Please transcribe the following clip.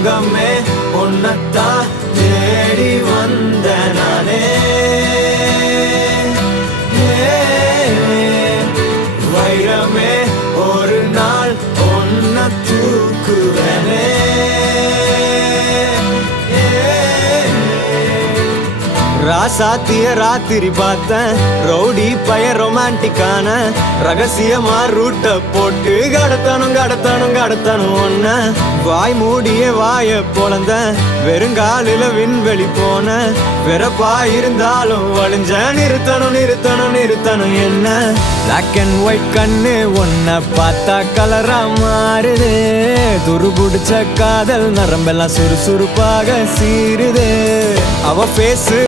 தங்கமே உன்னத்தா தேடி வந்த நானே. வைரமே ராசாத்திய ராத்திரி பார்த்தேன். ரவுடி பய ரொமான்டிக்கான ரகசியமா ரூட்ட போட்டு கடத்தணும் கடத்தணும் கடத்தணும் ஒன்ன வாய் மூடிய வாய பொழந்த வெறுங்காலில விண்வெளி போன. வெறப்பா இருந்தாலும் வழிஞ்ச. நிறுத்தணும் நிறுத்தணும் நிறுத்தணும் என்ன. பிளாக் அண்ட் ஒயிட் கண்ணு ஒன்ன பார்த்தா கலரா மாறுது. துரு பிடிச்ச காதல் நரம்பெல்லாம் சுறுசுறுப்பாக சீருது அவ பேசு